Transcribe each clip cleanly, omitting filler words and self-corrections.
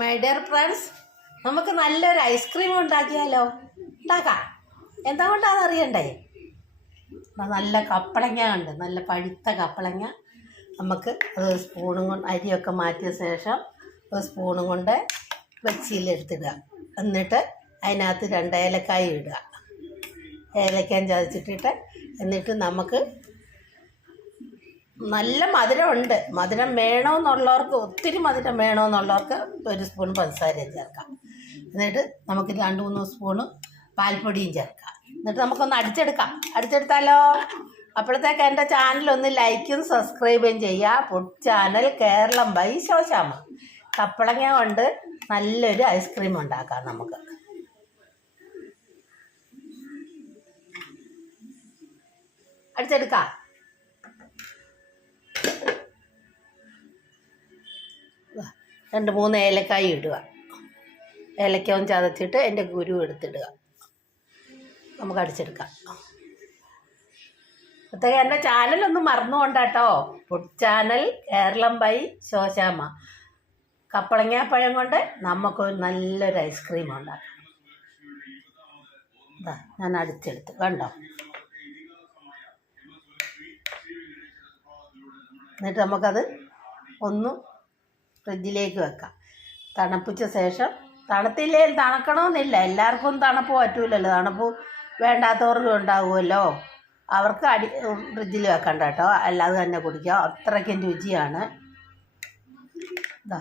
My dear friends, നമുക്ക് നല്ലൊരു ice cream ഉണ്ടാക്കിയാലോ? ഉണ്ടാക്കാം. എന്താ കൊണ്ടാണെന്ന് അറിയണ്ടേ? നല്ല കപ്പളങ്ങ ഉണ്ട്, നല്ല പഴുത്ത കപ്പളങ്ങ. നമുക്ക് ഒരു സ്പൂണും കൊണ്ട് അരിയൊക്കെ മാറ്റിയ ശേഷം ഒരു സ്പൂണും കൊണ്ട് മിക്സിയിലെടുത്തിടുക. എന്നിട്ട് അതിനകത്ത് 2 ഏലക്കായ ഇടുക. ഏലക്കായും ചതച്ചിട്ടിട്ട് എന്നിട്ട് നമുക്ക് നല്ല മധുരമുണ്ട്. മധുരം വേണമെന്നുള്ളവർക്ക്, ഒത്തിരി മധുരം വേണമെന്നുള്ളവർക്ക് 1 സ്പൂൺ പഞ്ചസാരയും ചേർക്കാം. എന്നിട്ട് നമുക്ക് 2-3 സ്പൂണ് പാൽപ്പൊടിയും ചേർക്കാം. എന്നിട്ട് നമുക്കൊന്ന് അടിച്ചെടുത്താലോ? അപ്പോഴത്തേക്ക് എൻ്റെ ചാനലൊന്ന് ലൈക്കും സബ്സ്ക്രൈബും ചെയ്യുക. Food channel Keralam by Shoshamma. കപ്പളങ്ങ കൊണ്ട് നല്ലൊരു ഐസ്ക്രീം ഉണ്ടാക്കാം നമുക്ക്. അടിച്ചെടുക്കാം. 2-3 ഏലക്കായ ഇടുക. ഏലക്കവും ചതച്ചിട്ട് എൻ്റെ കുരു എടുത്തിടുക. നമുക്ക് അടിച്ചെടുക്കാം. അപ്പോഴത്തേക്ക് എൻ്റെ ചാനലൊന്നും മറന്നുകൊണ്ട് കേട്ടോ. Food channel Keralam by Shoshamma. കപ്പളങ്ങാപ്പഴം കൊണ്ട് നമുക്കൊരു നല്ലൊരു ഐസ്ക്രീം ഉണ്ടാക്കാം. ഞാൻ അടിച്ചെടുത്ത് കണ്ടോ. എന്നിട്ട് നമുക്കത് ഒന്ന് ഫ്രിഡ്ജിലേക്ക് വെക്കാം. തണുപ്പിച്ച ശേഷം, തണുത്തില്ലേ തണുക്കണമെന്നില്ല, എല്ലാവർക്കും തണുപ്പ് പറ്റൂലല്ലോ. തണുപ്പ് വേണ്ടാത്തവർക്കും ഉണ്ടാവുമല്ലോ. അവർക്ക് ഫ്രിഡ്ജിൽ വെക്കണ്ട കേട്ടോ, അല്ലാതെ തന്നെ കുടിക്കാം. അത്രയ്ക്കും രുചിയാണ്. ഇതാ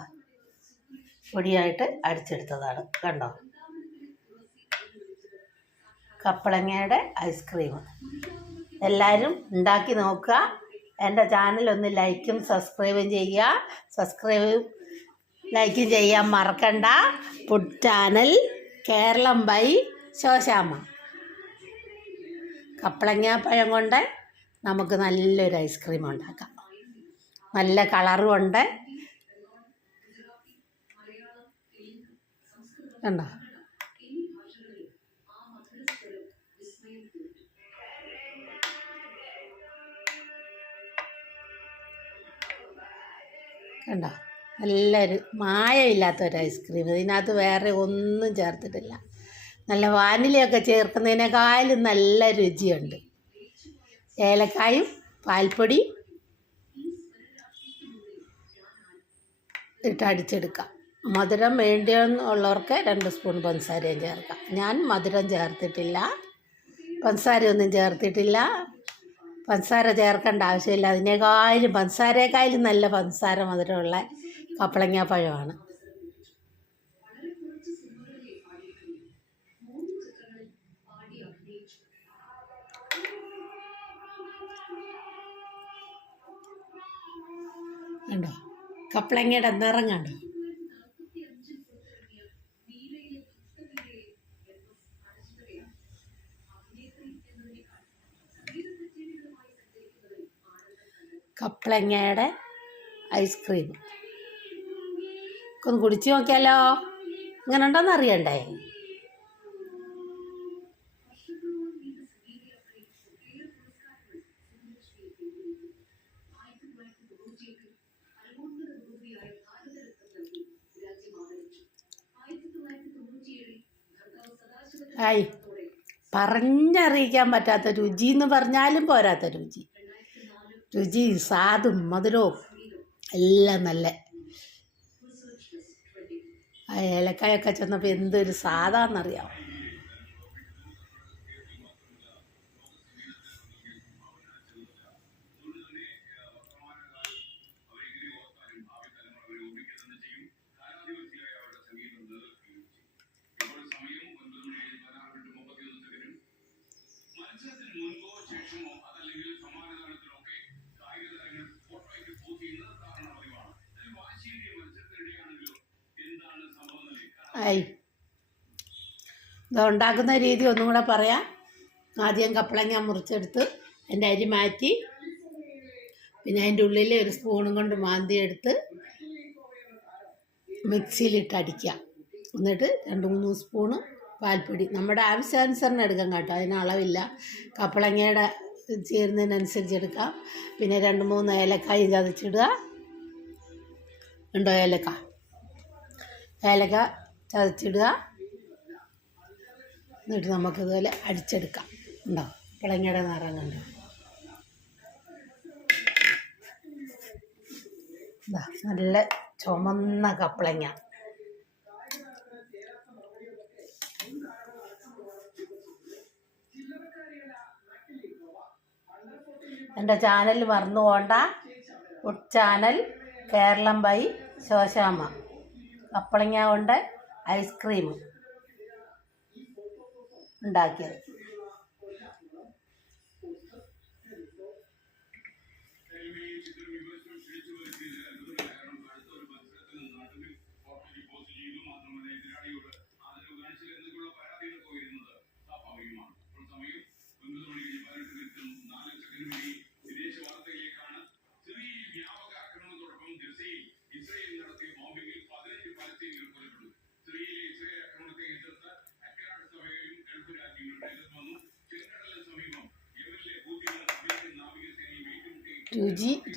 പൊടിയായിട്ട് അടിച്ചെടുത്തതാണ് കണ്ടോ. കപ്പളങ്ങയുടെ ഐസ്ക്രീം എല്ലാവരും ഉണ്ടാക്കി നോക്കുക. എൻ്റെ ചാനലൊന്ന് ലൈക്കും സബ്സ്ക്രൈബും ചെയ്യുക. ലൈക്കും ചെയ്യാൻ മറക്കണ്ട. Food channel Keralam by Shoshamma. കപ്പളങ്ങാപ്പഴം കൊണ്ട് നമുക്ക് നല്ലൊരു ഐസ്ക്രീം ഉണ്ടാക്കാം. നല്ല കളറും ഉണ്ട് കണ്ടോ. കണ്ടോ, നല്ലൊരു മായമില്ലാത്തൊരു ഐസ്ക്രീം. ഇതിനകത്ത് വേറെ ഒന്നും ചേർത്തിട്ടില്ല. നല്ല വാനിലയൊക്കെ ചേർക്കുന്നതിനേക്കാളും നല്ല രുചിയുണ്ട്. ഏലക്കായും പാൽപ്പൊടി ഇട്ട് അടിച്ചെടുക്കാം. മധുരം വേണ്ടിയെന്നുള്ളവർക്ക് 2 സ്പൂൺ പഞ്ചസാരയും ചേർക്കാം. ഞാൻ മധുരം ചേർത്തിട്ടില്ല, പഞ്ചസാരയൊന്നും ചേർത്തിട്ടില്ല. പഞ്ചസാര ചേർക്കേണ്ട ആവശ്യമില്ല. പഞ്ചസാരയേക്കാളും നല്ല പഞ്ചസാര മധുരമുള്ള കപ്പളങ്ങാപ്പഴമാണ്. കണ്ടോ കപ്പളങ്ങയുടെ നിറം കണ്ടോ. കപ്പളങ്ങയുടെ ഐസ്ക്രീം ഒന്ന് കുടിച്ച് നോക്കിയാലോ? ഇങ്ങനെ ഉണ്ടോയെന്ന് അറിയണ്ടേ? പറഞ്ഞറിയിക്കാൻ പറ്റാത്ത രുചി എന്ന് പറഞ്ഞാലും പോരാത്ത രുചി, സ്വാദും മധുരവും എല്ലാം നല്ല. ആ ഏലക്കായൊക്കെ ചെന്നപ്പോൾ എന്തൊരു സ്വാദാണെന്നറിയാമോ. ഇത് ഉണ്ടാക്കുന്ന രീതി ഒന്നും കൂടെ പറയാം. ആദ്യം കപ്പളങ്ങ മുറിച്ചെടുത്ത് അതിൻ്റെ അരി മാറ്റി, പിന്നെ അതിൻ്റെ ഉള്ളിൽ 1 സ്പൂണും കൊണ്ട് മാന്തിയെടുത്ത് മിക്സിയിലിട്ട് അടിക്കുക. എന്നിട്ട് 2-3 സ്പൂണ് പാൽപ്പൊടി നമ്മുടെ ആവശ്യാനുസരണം എടുക്കാം കേട്ടോ, അതിന് അളവില്ല. കപ്പളങ്ങയുടെ ചേരുന്നതിനനുസരിച്ച് എടുക്കാം. പിന്നെ 2-3 ഏലക്കായും ചതച്ചിടുക. 2 ഏലക്ക. ഏലക്ക ചതച്ചിടുക. എന്നിട്ട് നമുക്കിതുപോലെ അടിച്ചെടുക്കാം. ഉണ്ടോ കപ്പളങ്ങയുടെ നിറം കണ്ടോ? ഇതാ നല്ല ചുമന്ന കപ്പളങ്ങ. എൻ്റെ ചാനൽ മറന്നു പോകണ്ട. Food channel Keralam by Shoshamma. കപ്പളങ്ങ കൊണ്ട് ഐസ്ക്രീം ഉണ്ടാക്കിയത്.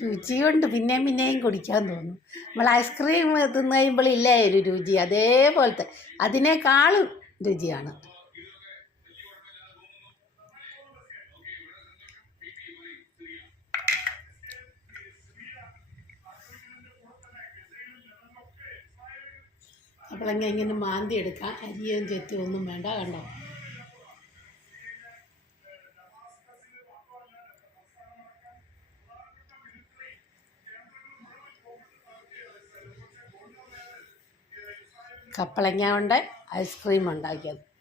രുചിയുണ്ട്. പിന്നെയും കുടിക്കാൻ തോന്നും. നമ്മൾ ഐസ്ക്രീം തിന്നു കഴിയുമ്പോഴില്ലേ ഒരു രുചി, അതേപോലത്തെ അതിനേക്കാളും രുചിയാണ്. കപ്പളങ്ങ ഇങ്ങനെ മാന്തി എടുക്കാം. അരിയും ചെത്തി ഒന്നും വേണ്ട. കണ്ടോ? കപ്പളങ്ങ കൊണ്ട് ഐസ്ക്രീം ഉണ്ടാക്കിയത്.